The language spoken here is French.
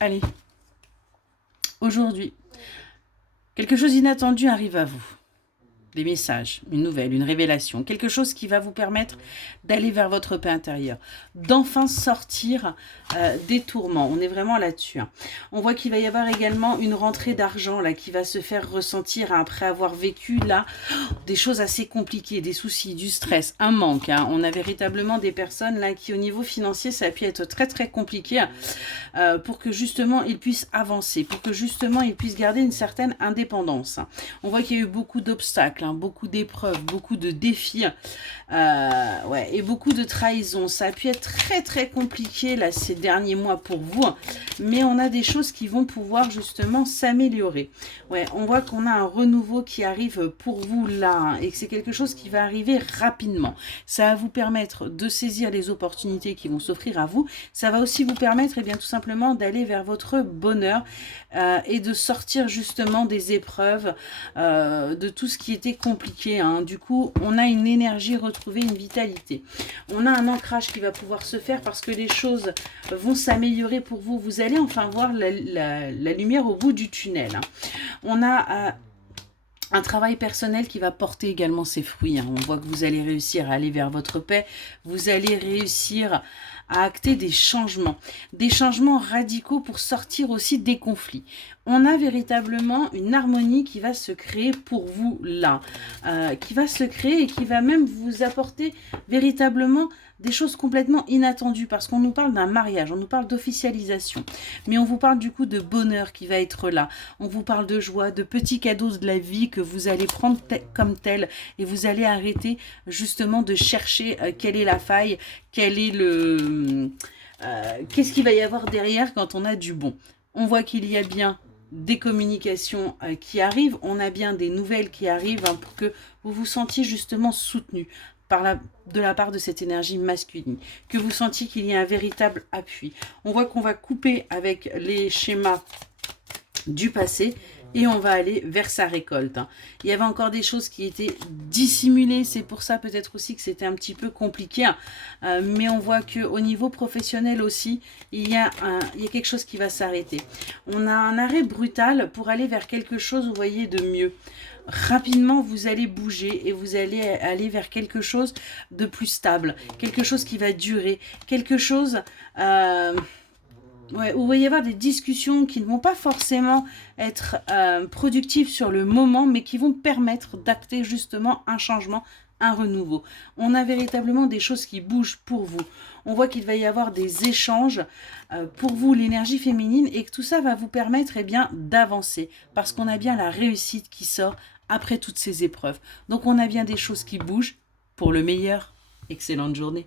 Allez, aujourd'hui, quelque chose d'inattendu arrive à vous. Des messages, une nouvelle, une révélation, quelque chose qui va vous permettre d'aller vers votre paix intérieure, d'enfin sortir des tourments. On est vraiment là-dessus. Hein. On voit qu'il va y avoir également une rentrée d'argent là qui va se faire ressentir après avoir vécu là des choses assez compliquées, des soucis, du stress, un manque. Hein. On a véritablement des personnes là qui au niveau financier ça a pu être très très compliqué pour que justement ils puissent avancer, pour que justement ils puissent garder une certaine indépendance. On voit qu'il y a eu beaucoup d'obstacles, hein, beaucoup d'épreuves, beaucoup de défis ouais, et beaucoup de trahisons. Ça a pu être très très compliqué là ces derniers mois pour vous, mais on a des choses qui vont pouvoir justement s'améliorer. Ouais, on voit qu'on a un renouveau qui arrive pour vous là hein, et que c'est quelque chose qui va arriver rapidement. Ça va vous permettre de saisir les opportunités qui vont s'offrir à vous. Ça va aussi vous permettre eh bien, tout simplement d'aller vers votre bonheur et de sortir justement des épreuves, de tout ce qui était compliqué. Hein. Du coup, on a une énergie retrouvée, une vitalité. On a un ancrage qui va pouvoir se faire parce que les choses vont s'améliorer pour vous. Vous allez enfin voir la lumière au bout du tunnel. Hein. On a un travail personnel qui va porter également ses fruits. Hein. On voit que vous allez réussir à aller vers votre paix. Vous allez réussir à acter des changements radicaux pour sortir aussi des conflits. On a véritablement une harmonie qui va se créer pour vous là, qui va se créer et qui va même vous apporter véritablement des choses complètement inattendues parce qu'on nous parle d'un mariage, on nous parle d'officialisation, mais on vous parle du coup de bonheur qui va être là, on vous parle de joie, de petits cadeaux de la vie que vous allez prendre comme tel et vous allez arrêter justement de chercher quelle est la faille, quel est le... qu'est-ce qu'il va y avoir derrière quand on a du bon. On voit qu'il y a bien des communications qui arrivent, on a bien des nouvelles qui arrivent hein, pour que vous vous sentiez justement soutenu de la part de cette énergie masculine, que vous sentiez qu'il y a un véritable appui. On voit qu'on va couper avec les schémas du passé et on va aller vers sa récolte. Hein. Il y avait encore des choses qui étaient dissimulées, c'est pour ça peut-être aussi que c'était un petit peu compliqué, hein. Mais on voit qu'au niveau professionnel aussi, il y a quelque chose qui va s'arrêter. On a un arrêt brutal pour aller vers quelque chose, vous voyez, de mieux. Rapidement, vous allez bouger et vous allez aller vers quelque chose de plus stable, quelque chose qui va durer, quelque chose... ouais, où il va y avoir des discussions qui ne vont pas forcément être productives sur le moment, mais qui vont permettre d'acter justement un changement, un renouveau. On a véritablement des choses qui bougent pour vous. On voit qu'il va y avoir des échanges pour vous, l'énergie féminine, et que tout ça va vous permettre eh bien, d'avancer, parce qu'on a bien la réussite qui sort après toutes ces épreuves. Donc on a bien des choses qui bougent pour le meilleur. Excellente journée.